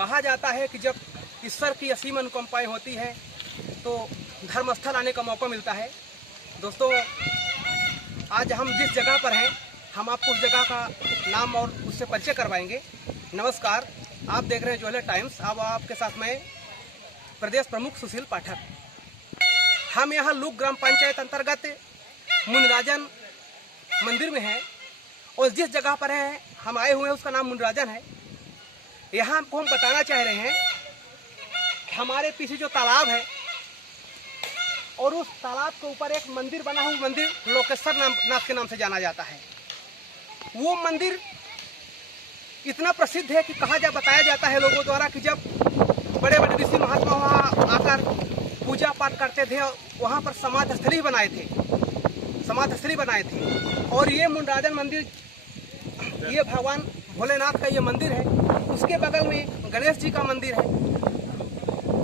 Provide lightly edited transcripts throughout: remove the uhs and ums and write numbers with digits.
कहा जाता है कि जब ईश्वर की असीम अनुकंपाएं होती है तो धर्मस्थल आने का मौका मिलता है। दोस्तों, आज हम जिस जगह पर हैं हम आपको उस जगह का नाम और उससे परिचय करवाएंगे। नमस्कार, आप देख रहे हैं ज्वेलर टाइम्स। अब आपके साथ मैं प्रदेश प्रमुख सुशील पाठक। हम यहाँ लूक ग्राम पंचायत अंतर्गत मुनिराजन मंदिर में हैं और जिस जगह पर हैं हम आए हुए हैं उसका नाम मुनिराजन है। यहाँ आपको हम बताना चाह रहे हैं कि हमारे पीछे जो तालाब है और उस तालाब के ऊपर एक मंदिर बना हुआ, मंदिर लोकेश्वर नाथ के नाम से जाना जाता है। वो मंदिर इतना प्रसिद्ध है कि बताया जाता है लोगों द्वारा कि जब बड़े बड़े ऋषि महात्मा वहाँ आकर पूजा पाठ करते थे और वहाँ पर समाधि बनाए थे। और ये मुनिराजन मंदिर, ये भगवान भोलेनाथ का ये मंदिर है। उसके बगल में गणेश जी का मंदिर है।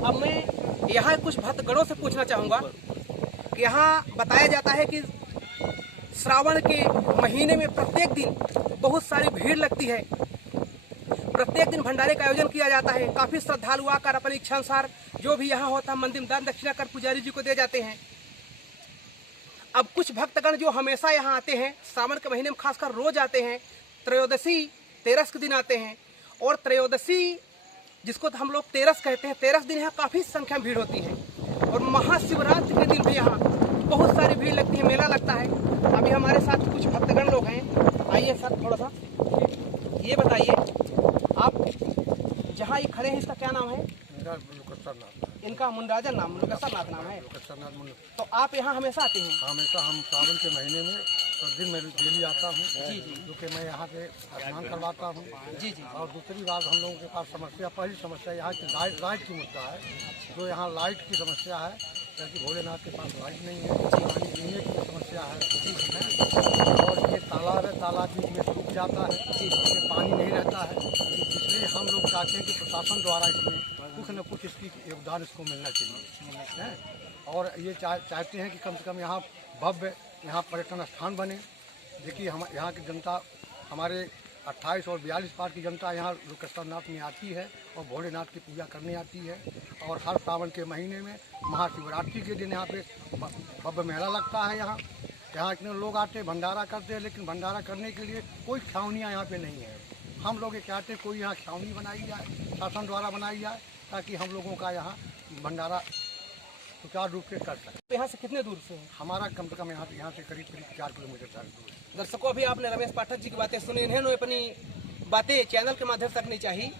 अब मैं यहाँ कुछ भक्तगणों से पूछना चाहूँगा कि यहाँ बताया जाता है कि श्रावण के महीने में प्रत्येक दिन बहुत सारी भीड़ लगती है। प्रत्येक दिन भंडारे का आयोजन किया जाता है। काफ़ी श्रद्धालु आकर अपनी इच्छा अनुसार जो भी यहाँ होता है मंदिर में दान दक्षिणा कर पुजारी जी को दे जाते हैं। अब कुछ भक्तगण जो हमेशा यहाँ आते हैं, श्रावण के महीने में खासकर रोज आते हैं, त्रयोदशी तेरस के दिन आते हैं। और त्रयोदशी जिसको हम लोग तेरस कहते हैं, तेरस दिन यहाँ काफ़ी संख्या में भीड़ होती है। और महाशिवरात्रि के दिन भी यहाँ बहुत सारी भीड़ लगती है, मेला लगता है। अभी हमारे साथ कुछ भक्तगण लोग हैं। आइए सर, थोड़ा सा ये बताइए, आप जहाँ ये खड़े हैं इसका क्या नाम है? इनका मुनिराजन नाम, लोकेश्वर नाथ नाम है। तो आप यहाँ हमेशा आते हैं? हमेशा हम सावन के महीने में दिन में डेली आता हूँ जी, क्योंकि मैं यहाँ पे स्नान करवाता हूँ जी। और दूसरी बात, हम लोगों के पास समस्या, पहली समस्या यहाँ की लाइट की मुद्दा है। जो यहाँ लाइट की समस्या है, क्योंकि भोलेनाथ के पास लाइट नहीं है, पानी पीने की समस्या है। और ये तालाब है, तालाब बीच में सूख जाता है, इसमें पानी नहीं रहता है। इसलिए हम लोग चाहते हैं कि प्रशासन द्वारा इसमें कुछ न कुछ इसकी योगदान इसको मिलना चाहिए। और ये चाहते हैं कि कम से कम यहाँ भव्य यहाँ पर्यटन स्थान बने। देखिए, हम यहाँ की जनता, हमारे 28 और 42 पार की जनता यहाँ लोकेश्वर नाथ में आती है और भोलेनाथ की पूजा करने आती है। और हर सावन के महीने में महाशिवरात्रि के दिन यहाँ पे भव्य मेला लगता है। यहाँ इतने लोग आते हैं, भंडारा करते हैं, लेकिन भंडारा करने के लिए कोई छावनियाँ यहाँ पे नहीं है। हम लोग ये चाहते हैं कोई यहाँ छावनी बनाई जाए, शासन द्वारा बनाई जाए, ताकि हम लोगों का यहाँ भंडारा सुचारू रूप से कर सकें। यहाँ से कितने दूर से है? हमारा कम से कम यहाँ से करीब 4 किलोमीटर दूर है। दर्शकों, अभी आपने रमेश पाठक जी की बातें सुनी। इन्हें अपनी बातें चैनल के माध्यम से रखनी चाहिए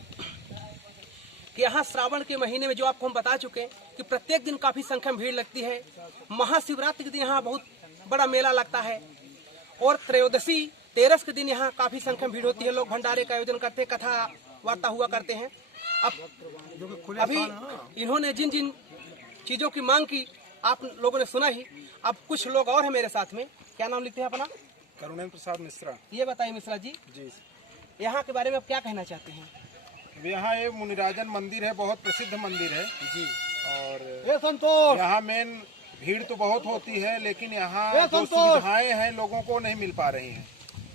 कि यहाँ श्रावण के महीने में जो आपको हम बता चुके हैं कि प्रत्येक दिन काफ़ी संख्या में भीड़ लगती है। महाशिवरात्रि के दिन यहाँ बहुत बड़ा मेला लगता है और त्रयोदशी तेरस के दिन यहाँ काफ़ी संख्या में भीड़ होती है। लोग भंडारे का आयोजन करते हैं, कथा वार्ता हुआ करते हैं। अब अभी इन्होंने जिन जिन चीज़ों की मांग की आप लोगों ने सुना ही। अब कुछ लोग और हैं मेरे साथ में। क्या नाम लिखते हैं अपना? करुणेन्द्र प्रसाद मिश्रा। ये बताइए मिश्रा जी, यहाँ के बारे में आप क्या कहना चाहते हैं? यहाँ ये मुनिराजन मंदिर है, बहुत प्रसिद्ध मंदिर है जी। और यहाँ मेन भीड़ तो बहुत होती है, लेकिन यहाँ जो सुविधाएं हैं लोगों को नहीं मिल पा रही हैं।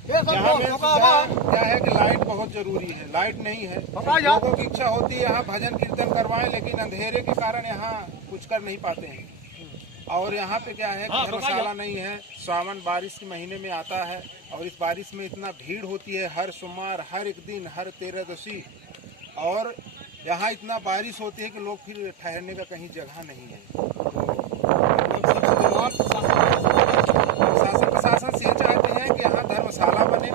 यहाँ मेन सुविधा क्या है कि लाइट बहुत जरूरी है, लाइट नहीं है। लोगों की इच्छा होती है यहाँ भजन कीर्तन करवाएं, लेकिन अंधेरे के कारण यहाँ कुछ कर नहीं पाते हैं। और यहाँ पे क्या है कि धर्मशाला नहीं है। सावन बारिश के महीने में आता है और इस बारिश में इतना भीड़ होती है, हर सोमवार, हर एक दिन, हर त्रयोदशी। और यहाँ इतना बारिश होती है कि लोग फिर ठहरने का कहीं जगह नहीं है। प्रशासन से चाहते हैं कि यहाँ धर्मशाला बने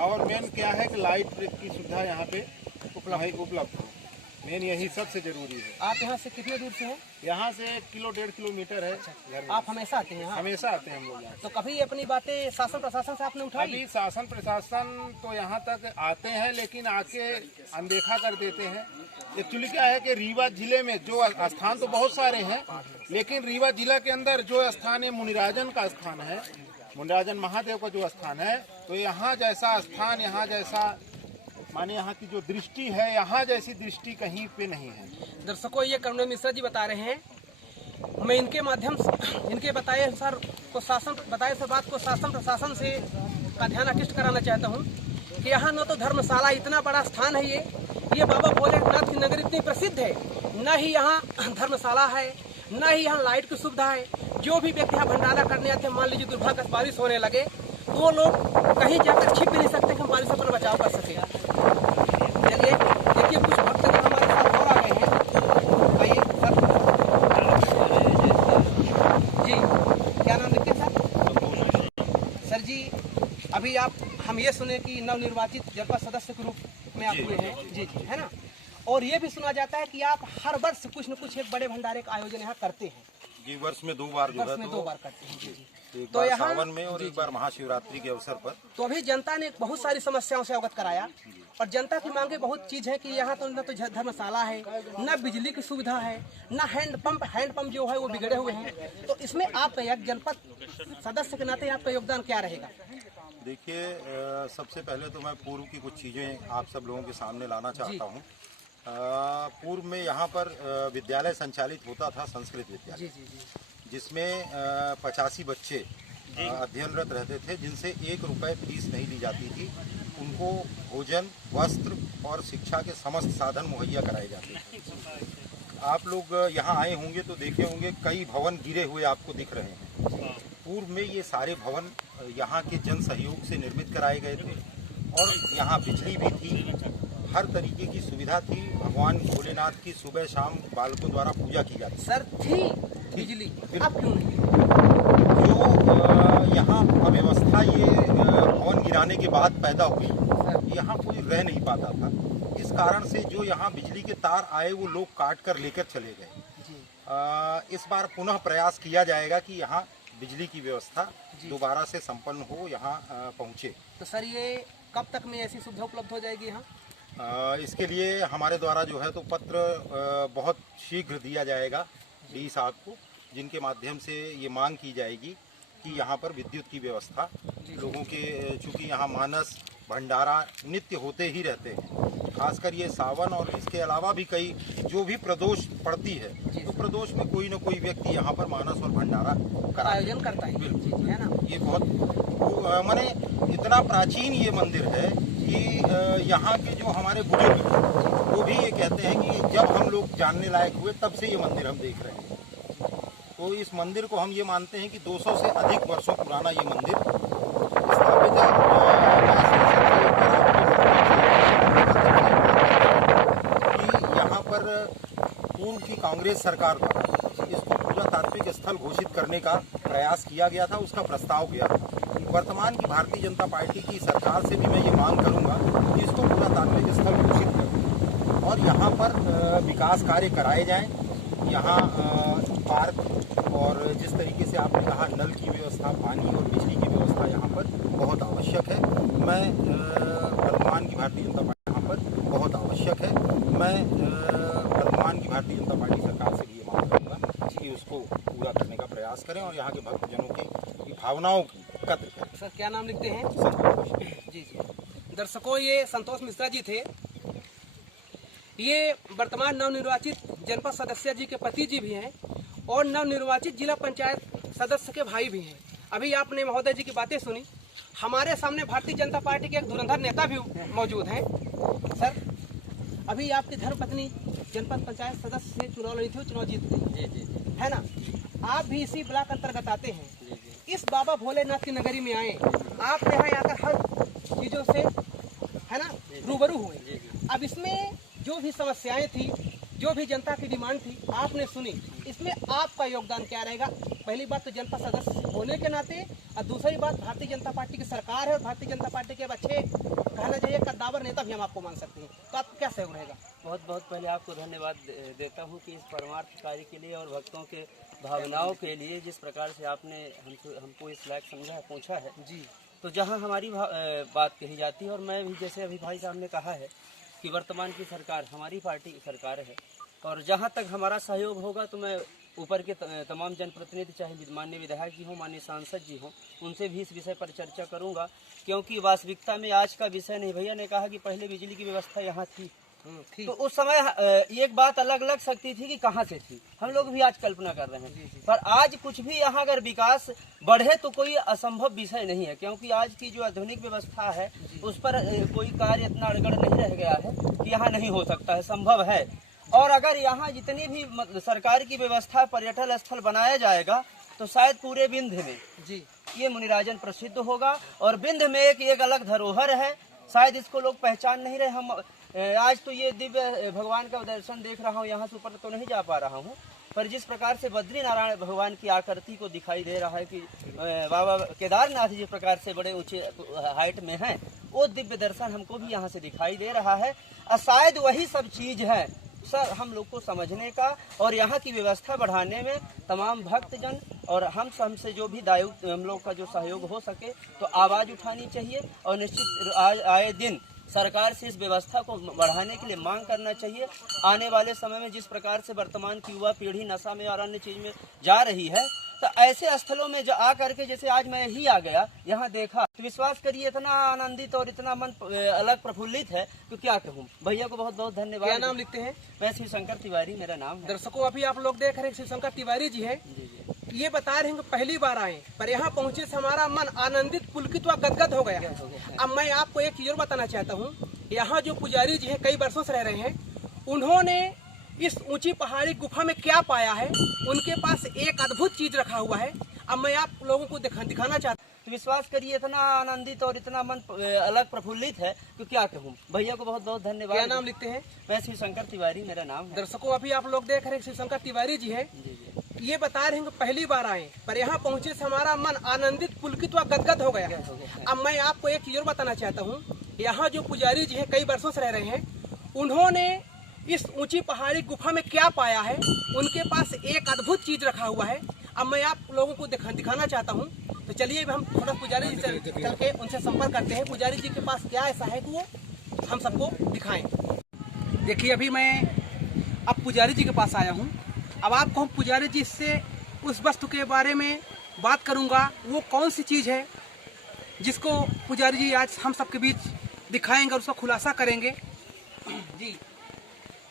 और मेन क्या है कि लाइट की सुविधा यहाँ पे उपलब्ध हो। मेन यही सबसे जरूरी है। आप यहाँ से कितने दूर से हैं? यहाँ से 1-1.5 किलोमीटर है। घर आप हमेशा आते हैं यहाँ? हमेशा आते हैं हम लोग यहाँ। तो कभी अपनी बातें शासन प्रशासन से आपने उठाई? अभी शासन प्रशासन तो यहाँ तक आते हैं, लेकिन आके अनदेखा कर देते हैं। एक्चुअली क्या है कि रीवा जिले में जो स्थान तो बहुत सारे हैं, लेकिन रीवा जिला के अंदर जो स्थान है मुनिराजन का स्थान है, मुनिराजन महादेव का जो स्थान है, तो यहाँ जैसा स्थान, यहाँ जैसा माने यहाँ की जो दृष्टि है, यहाँ जैसी दृष्टि कहीं पे नहीं है। दर्शकों, ये करुणेन्द्र मिश्रा जी बता रहे हैं। मैं इनके माध्यम से, इनके बताए अनुसार को बात को शासन प्रशासन से का ध्यान आकृष्ट कराना चाहता हूँ कि यहाँ न तो धर्मशाला, इतना बड़ा स्थान है ये, ये बाबा भोलेनाथ की नगरी इतनी प्रसिद्ध है, न ही यहाँ धर्मशाला है, न ही यहाँ लाइट की सुविधा है। जो भी व्यक्ति यहाँ भंडारा करने आते हैं, मान लीजिए दुर्भाग्य बारिश होने लगे तो वो लोग कहीं जाकर छिप भी नहीं सकते कि हम बारिश से अपना बचाव कर सके। चलिए देखिए, कुछ भक्त लोग हमारे साथ और आ गए हैं। आइए सर। जी, क्या नाम लिखते हैं सर? सर जी, अभी हम ये सुने कि नवनिर्वाचित जनपद सदस्य के रूप में आप हुए हैं। जी जी, है ना। और ये भी सुना जाता है कि आप हर वर्ष कुछ न कुछ एक बड़े भंडारे का आयोजन यहाँ करते हैं। जी, वर्ष में 2 बार जो है, 2 बार करते हैं। जी, एक तो बार यहाँ सावन में और एक बार महाशिवरात्रि के अवसर पर। तो अभी जनता ने बहुत सारी समस्याओं से अवगत कराया और जनता की मांगे बहुत चीज है कि यहाँ तो न तो धर्मशाला है, न बिजली की सुविधा है, न हैंडपंप जो है वो बिगड़े हुए हैं। तो इसमें आपका एक जनपद सदस्य के नाते आपका योगदान क्या रहेगा? देखिए, सबसे पहले तो मैं पूर्व की कुछ चीज़ें आप सब लोगों के सामने लाना चाहता हूँ। पूर्व में यहाँ पर विद्यालय संचालित होता था, संस्कृत विद्यालय, जिसमें 85 बच्चे अध्ययनरत रहते थे, जिनसे 1 रुपये फीस नहीं ली जाती थी। उनको भोजन, वस्त्र और शिक्षा के समस्त साधन मुहैया कराए जाते थे। आप लोग यहाँ आए होंगे तो देखे होंगे कई भवन गिरे हुए आपको दिख रहे हैं। पूर्व में ये सारे भवन यहाँ के जन सहयोग से निर्मित कराए गए थे और यहाँ बिजली भी थी, हर तरीके की सुविधा थी। भगवान भोलेनाथ की सुबह शाम बालकों द्वारा पूजा की जाती सर थी बिजली, अब क्यों नहीं? जो यहाँ अव्यवस्था ये भवन गिराने के बाद पैदा हुई, यहाँ कोई रह नहीं पाता था। इस कारण से जो यहाँ बिजली के तार आए वो लोग काट कर लेकर चले गए। इस बार पुनः प्रयास किया जाएगा कि यहाँ बिजली की व्यवस्था दोबारा से संपन्न हो, यहाँ पहुँचे। तो सर ये कब तक में ऐसी सुविधा उपलब्ध हो जाएगी यहाँ? इसके लिए हमारे द्वारा जो है तो पत्र बहुत शीघ्र दिया जाएगा डी साहब को, जिनके माध्यम से ये मांग की जाएगी कि यहाँ पर विद्युत की व्यवस्था लोगों के, चूँकि यहाँ मानस भंडारा नित्य होते ही रहते हैं, खासकर ये सावन और इसके अलावा भी कई जो भी प्रदोष पड़ती है तो प्रदोष में कोई न कोई व्यक्ति यहाँ पर मानस और भंडारा का आयोजन करता है। बिल्कुल, है ना। ये बहुत माने इतना प्राचीन ये मंदिर है कि यहाँ के जो हमारे बुजुर्ग वो भी ये कहते हैं कि जब हम लोग जानने लायक हुए तब से ये मंदिर हम देख रहे हैं। तो इस मंदिर को हम ये मानते हैं कि 200 से अधिक वर्षों पुराना ये मंदिर स्थापित है। कि यहाँ पर पूर्व की कांग्रेस सरकार द्वारा इसको पुरातात्विक स्थल घोषित करने का प्रयास किया गया था, उसका प्रस्ताव गया था। वर्तमान की भारतीय जनता पार्टी की सरकार से भी मैं ये मांग करूंगा कि इसको पुरातात्विक स्थल घोषित करें और यहाँ पर विकास कार्य कराए जाएं। यहाँ पार्क और जिस तरीके से आपने कहा नल की व्यवस्था, पानी और बिजली की व्यवस्था यहाँ पर बहुत आवश्यक है। मैं वर्तमान की भारतीय जनता पार्टी यहाँ पर बहुत आवश्यक है। मैं वर्तमान की भारतीय जनता पार्टी सरकार से भी ये मांग करूँगा कि उसको पूरा करने का प्रयास करें और यहाँ के भक्तजनों की भावनाओं की कद्र करें। सर क्या नाम लिखते हैं? जी जी। दर्शकों, ये संतोष मिश्रा जी थे। ये वर्तमान नवनिर्वाचित जनपद सदस्य जी के पति जी भी हैं और नवनिर्वाचित जिला पंचायत सदस्य के भाई भी हैं। अभी आपने महोदय जी की बातें सुनी। हमारे सामने भारतीय जनता पार्टी के एक धुरंधर नेता भी मौजूद हैं। सर, अभी आपकी धर्मपत्नी जनपद पंचायत सदस्य से चुनाव लड़ी थी, चुनाव जीत गई, है ना। आप भी इसी ब्लॉक अंतर्गत आते हैं। इस बाबा भोलेनाथ की नगरी में आए, आप यहाँ आकर हर चीजों से, है ना, रूबरू हुए। अब इसमें जो भी समस्याएं थी, जो भी जनता की डिमांड थी, आपने सुनी। इसमें आपका योगदान क्या रहेगा? पहली बात तो जनपद सदस्य होने के नाते, और दूसरी बात भारतीय जनता पार्टी की सरकार है और भारतीय जनता पार्टी के अच्छे कहना चाहिए कद्दावर नेता भी हम आपको मान सकते हैं। तो आपको क्या सहयोग रहेगा? बहुत बहुत पहले आपको धन्यवाद देता हूं कि इस परमार्थ कार्य के लिए और भक्तों के भावनाओं के लिए जिस प्रकार से आपने हमको इस लायक समझा है, पूछा है जी। तो जहां हमारी बात कही जाती है और मैं भी जैसे अभी भाई साहब ने कहा है कि वर्तमान की सरकार हमारी पार्टी की सरकार है और जहां तक हमारा सहयोग होगा तो मैं ऊपर के तमाम जनप्रतिनिधि, चाहे माननीय विधायक जी हों, माननीय सांसद जी हों, उनसे भी इस विषय पर चर्चा करूंगा। क्योंकि वास्तविकता में आज का विषय नहीं, भैया ने कहा कि पहले बिजली की व्यवस्था यहाँ थी, ठीक। तो उस समय एक बात अलग लग सकती थी कि कहाँ से थी, हम लोग भी आज कल्पना कर रहे हैं। पर आज कुछ भी यहाँ अगर विकास बढ़े तो कोई असंभव विषय नहीं है, क्योंकि आज की जो आधुनिक व्यवस्था है उस पर कोई कार्य इतना अड़गड़ नहीं रह गया है कि यहाँ नहीं हो सकता है, संभव है। और अगर यहाँ जितनी भी सरकार की व्यवस्था पर्यटन स्थल बनाया जाएगा तो शायद पूरे विंध्य में जी ये मुनिराजन प्रसिद्ध होगा। और विंध्य में एक अलग धरोहर है, शायद इसको लोग पहचान नहीं रहे। हम आज तो ये दिव्य भगवान का दर्शन देख रहा हूँ, यहाँ से ऊपर तो नहीं जा पा रहा हूँ, पर जिस प्रकार से बद्री नारायण भगवान की आकृति को दिखाई दे रहा है कि बाबा केदारनाथ जिस प्रकार से बड़े ऊंचे हाइट में हैं, वो दिव्य दर्शन हमको भी यहाँ से दिखाई दे रहा है। और शायद वही सब चीज है सर हम लोग को समझने का और यहाँ की व्यवस्था बढ़ाने में तमाम भक्तजन और हमसे जो भी दायित्व हम लोग का जो सहयोग हो सके तो आवाज़ उठानी चाहिए। और निश्चित आए दिन सरकार से इस व्यवस्था को बढ़ाने के लिए मांग करना चाहिए। आने वाले समय में जिस प्रकार से वर्तमान की युवा पीढ़ी नशा में और अन्य चीज में जा रही है, तो ऐसे स्थलों में आ करके जैसे आज मैं ही आ गया यहाँ देखा तो विश्वास करिए इतना आनंदित और इतना मन अलग प्रफुल्लित है तो क्या कहूँ। भैया को बहुत बहुत धन्यवाद। क्या नाम लिखते हैं? मैं शिव शंकर तिवारी मेरा नाम है। दर्शकों अभी आप लोग देख रहे हैं शिव शंकर तिवारी जी है, ये बता रहे हैं कि पहली बार आए पर यहाँ पहुँचे से हमारा मन आनंदित पुलकित व गदगद हो गया। अब मैं आपको एक चीज और बताना चाहता हूँ, यहाँ जो पुजारी जी हैं कई वर्षों से रह रहे हैं, उन्होंने इस ऊंची पहाड़ी गुफा में क्या पाया है, उनके पास एक अद्भुत चीज रखा हुआ है। अब मैं आप लोगों को दिखाना चाहता हूँ। तो विश्वास करिए इतना आनंदित और इतना मन अलग प्रफुल्लित है तो क्या कहूँ। भैया को बहुत बहुत धन्यवाद। क्या नाम लिखते हैं? मैं शिव शंकर तिवारी मेरा नाम है। दर्शकों अभी आप लोग देख रहे हैं शिव शंकर तिवारी जी है, ये बता रहे हैं कि पहली बार आए पर यहाँ पहुँचे से हमारा मन आनंदित पुलकित व गदगद हो गया। अब मैं आपको एक चीज और बताना चाहता हूँ, यहाँ जो पुजारी जी हैं कई वर्षों से रह रहे हैं, उन्होंने इस ऊंची पहाड़ी गुफा में क्या पाया है, उनके पास एक अद्भुत चीज रखा हुआ है। अब मैं आप लोगों को दिखाना चाहता हूँ। तो चलिए हम थोड़ा पुजारी जी से चल के उनसे संपर्क करते हैं, पुजारी जी के पास क्या ऐसा है कि वो हम सबको दिखाएं। देखिए अभी मैं अब पुजारी जी के पास आया हूँ। अब आपको हम पुजारी जी से उस वस्तु के बारे में बात करूँगा, वो कौन सी चीज़ है जिसको पुजारी जी आज हम सबके बीच दिखाएंगे और उसका खुलासा करेंगे। जी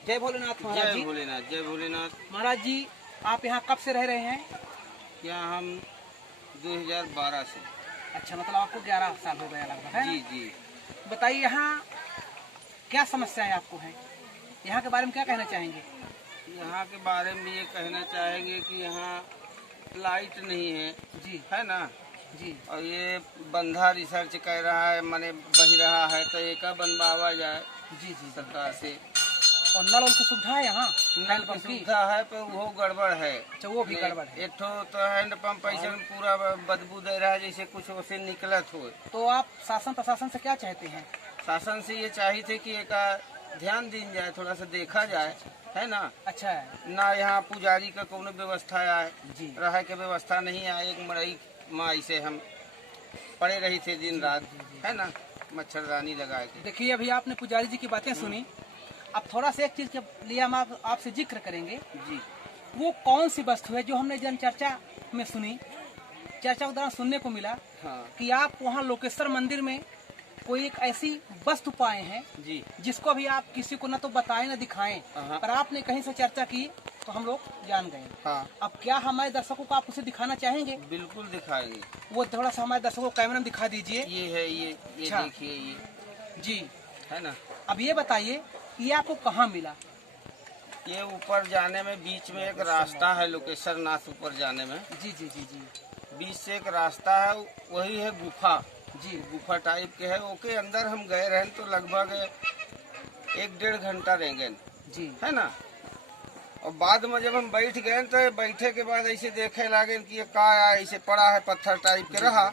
जय भोलेनाथ महाराज जी। जय भोलेनाथ, जय भोलेनाथ। महाराज जी आप यहाँ कब से रह रहे हैं? यहाँ हम 2012 से। अच्छा, मतलब आपको 11 साल हो गया लगभग, है? जी जी। बताइए यहाँ क्या समस्याएं आपको हैं, यहाँ के बारे में क्या कहना चाहेंगे? यहाँ के बारे में ये कहना चाहेंगे कि यहाँ लाइट नहीं है जी है ना जी। और ये बंधा रिसर्च कर रहा है, माने बही रहा है तो एक बनवावा जाए जी जी सरकार से। और नल की सुविधा है यहाँ? नल की सुविधा है पर वो गड़बड़ है। अच्छा, वो भी गड़बड़ है। एक ठो तो हैंडपंप ऐसे पूरा बदबू दे रहा है जैसे कुछ उसे निकलत हो। तो आप शासन प्रशासन से क्या चाहते हैं? शासन से ये चाहिए थे कि एक ध्यान दी जाए, थोड़ा सा देखा जाए, है ना। अच्छा है ना यहाँ पुजारी का कोनो व्यवस्था आए जी। रह के व्यवस्था नहीं आए। एक मरई माई से हम पड़े रही थे दिन रात, है ना, मच्छरदानी लगा के। देखिए अभी आपने पुजारी जी की बातें सुनी, अब थोड़ा सा एक चीज के लिए हम आपसे जिक्र करेंगे। जी। वो कौन सी वस्तु है जो हमने जन चर्चा में सुनी, चर्चा के दौरान सुनने को मिला हाँ कि आप वहाँ लोकेश्वर मंदिर में कोई एक ऐसी वस्तु पाए हैं जी। जिसको भी आप किसी को न तो बताएं न दिखाएं, हाँ। पर आपने कहीं से चर्चा की तो हम लोग जान गए। हाँ अब क्या हमारे दर्शकों को आप उसे दिखाना चाहेंगे? बिल्कुल दिखाएंगे। वो थोड़ा सा हमारे दर्शकों को कैमरा में दिखा दीजिए। ये है, ये अच्छा। देखिए, ये जी है ना। अब ये बताइए ये आपको कहाँ मिला? ये ऊपर जाने में बीच में एक रास्ता है, लोकेश्वर नाथ ऊपर जाने में जी जी जी जी बीच से एक रास्ता है, वही है गुफा जी। गुफा टाइप के है। ओके अंदर हम गए रहें तो लगभग 1-1.5 घंटा रहेंगे, जी है ना। और बाद में जब हम बैठ गए तो बैठे के बाद ऐसे देखे लगे कि ये का ऐसे पड़ा है, पत्थर टाइप के रहा।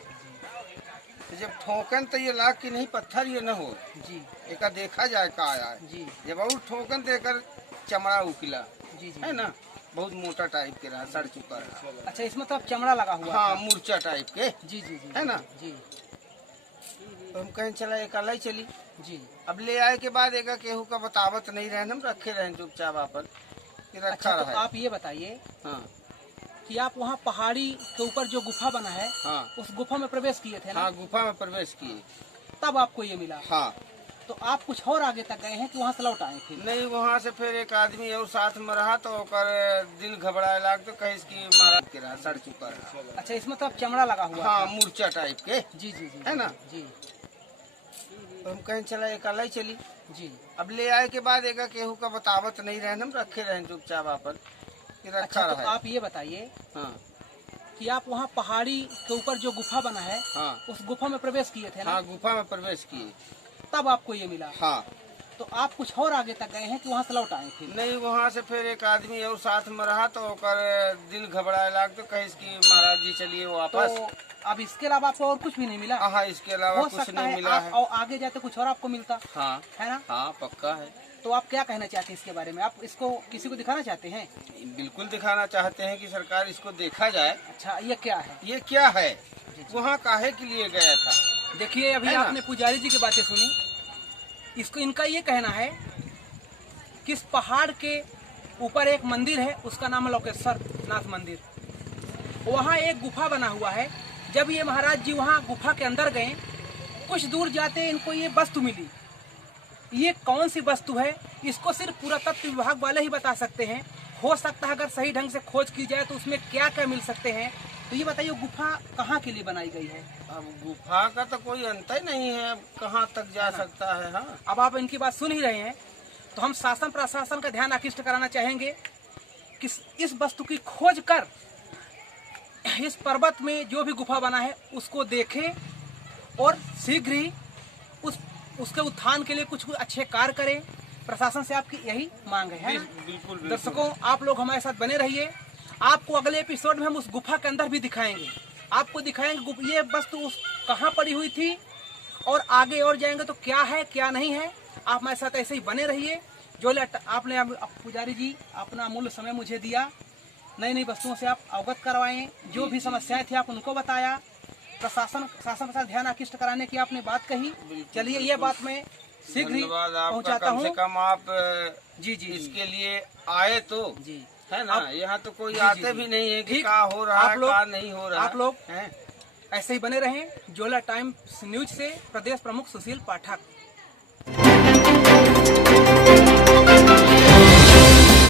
तो जब ठोकन तो ये लाग कि नहीं पत्थर ये न हो, जी एक देखा जाए का आया है। जी जब और ठोकन तो एक चमड़ा उकिला, जी जी। है ना, बहुत मोटा टाइप के रहा, सड़ चुका रहा। अच्छा, इसमें तो अब चमड़ा लगा हुआ हाँ, था। मूर्छा टाइप के, जी जी जी है ना। जी तो हम कहीं चला एक अलग चली। जी। अब ले आए के बाद एक केहू का बतावत नहीं रहे, हम रखे रहे चुपचाप अपन कि रखा अच्छा, तो रहे। आप ये बताइए हाँ कि आप वहाँ पहाड़ी के ऊपर जो गुफा बना है, हाँ उस गुफा में प्रवेश किए थे ना? हाँ, गुफा में प्रवेश किए। तब आपको ये मिला? हाँ तो आप कुछ और आगे तक गए हैं कि वहाँ से लौट आए फिर? नहीं, वहाँ से फिर एक आदमी और साथ में रहा तो ओकर दिल घबराए लाग तो कहीं की महाराज के रहा सड़ चुका रहा। अच्छा, इसमें तो अब चमड़ा लगा हुआ हाँ, था। मूर्छा टाइप के, जी जी जी है ना। जी तो हम कहीं चला एक अलग चली। जी। अब ले आए के बाद एक केहू का बतावत नहीं रहे, हम रखे रहे चुपचाप अपन कि रखा अच्छा, तो रहे। आप ये बताइए हाँ कि आप वहाँ पहाड़ी के ऊपर जो गुफा बना है, हाँ उस गुफा में प्रवेश किए थे ना? हाँ, गुफा में प्रवेश किए तब आपको ये मिला। हाँ। तो आप कुछ और आगे तक गए हैं कि वहाँ से लौट आए फिर? नहीं, वहाँ से फिर एक आदमी और साथ में रहा तो ओकर दिल घबराए लाग तो कहीं की महाराज जी चलिए वापस। तो अब इसके अलावा आपको और कुछ भी नहीं मिला? हाँ, इसके अलावा हो कुछ सकता नहीं है मिला आप है। और आगे जाते कुछ और आपको मिलता, हाँ है ना? हाँ, पक्का है। तो आप क्या कहना चाहते हैं इसके बारे में? आप इसको किसी को दिखाना चाहते हैं? बिल्कुल दिखाना चाहते हैं कि सरकार इसको देखा जाए। अच्छा, ये क्या है? ये क्या है, वहाँ काहे के लिए गया था? देखिए, अभी है ना? आपने पुजारी जी की बातें सुनी। इसको इनका ये कहना है कि इस पहाड़ के ऊपर एक मंदिर है, उसका नाम है लोकेश्वर नाथ मंदिर। वहाँ एक गुफा बना हुआ है। जब ये महाराज जी वहाँ गुफा के अंदर गए, कुछ दूर जाते इनको ये वस्तु मिली। ये कौन सी वस्तु है, इसको सिर्फ पुरातत्व विभाग वाले ही बता सकते हैं। हो सकता है अगर सही ढंग से खोज की जाए तो उसमें क्या क्या मिल सकते हैं। तो ये बताइए, गुफा कहाँ के लिए बनाई गई है? अब गुफा का तो कोई अंत ही नहीं है, अब कहाँ तक जा सकता है। हाँ, अब आप इनकी बात सुन ही रहे हैं, तो हम शासन प्रशासन का ध्यान आकृष्ट कराना चाहेंगे कि इस वस्तु की खोज कर इस पर्वत में जो भी गुफा बना है उसको देखें और शीघ्र ही उसके उत्थान के लिए कुछ अच्छे कार्य करें। प्रशासन से आपकी यही मांग है ना? बिल्कुल। दर्शकों, आप लोग हमारे साथ बने रहिए। आपको अगले एपिसोड में हम उस गुफा के अंदर भी दिखाएंगे। आपको दिखाएंगे ये वस्तु कहाँ पड़ी हुई थी, और आगे और जाएंगे तो क्या है क्या नहीं है। आप हमारे साथ ऐसे ही बने रहिए। जो आपने पुजारी जी अपना अमूल्य समय मुझे दिया, नई नई वस्तुओं से आप अवगत करवाएं, जो भी समस्याएं थी आप उनको बताया। शासन के साथ ध्यान आकृष्ट कराने की आपने बात कही। चलिए, ये बात मैं शीघ्र ही धन्यवाद आपका। पहुंचाता कम से हूँ। कम आप जी जी इसके लिए आए तो, जी, है ना। यहाँ तो कोई आते भी नहीं है कि ठीक। क्या हो रहा है, क्या नहीं हो रहा। आप लोग है ऐसे ही बने रहें। जोला टाइम्स न्यूज से प्रदेश प्रमुख सुशील पाठक।